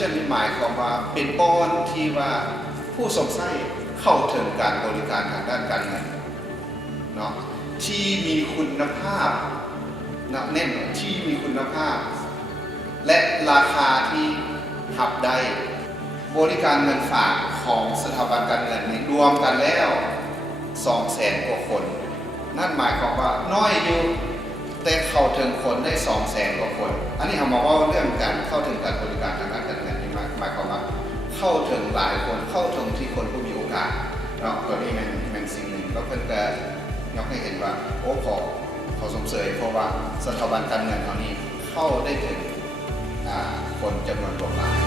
sufficient นี่หมายความว่าเป็นบอนที่ว่าผู้สงสัยเข้าถึงการบริการทางด้านการเงินเนาะที่มีคุณภาพนะเน้นที่มีคุณภาพและราคาที่หับได้บริการเงินฝากของสถาบันการเงินนี้รวมกันแล้ว 200,000 กว่าคนนั่นหมายความว่าน้อยอยู่แต่เข้าถึงคนได้ 200,000 กว่าคนอันนี้เอามาว่าเรื่องการเข้าถึงการบริการทางด้านการเงินนี่หมายความว่าเข้าถึงหลายคนเข้าถึงที่คนผู้มีโอกาสเนาะตัวนี้มันสิ่งหนึ่งก็เพิ่นจะยกให้เห็นว่าโอ้ขอสมเสยเพราะว่าสถาบันการเงินเท่านี้เข้าได้ถึงคนจำนวนหลาย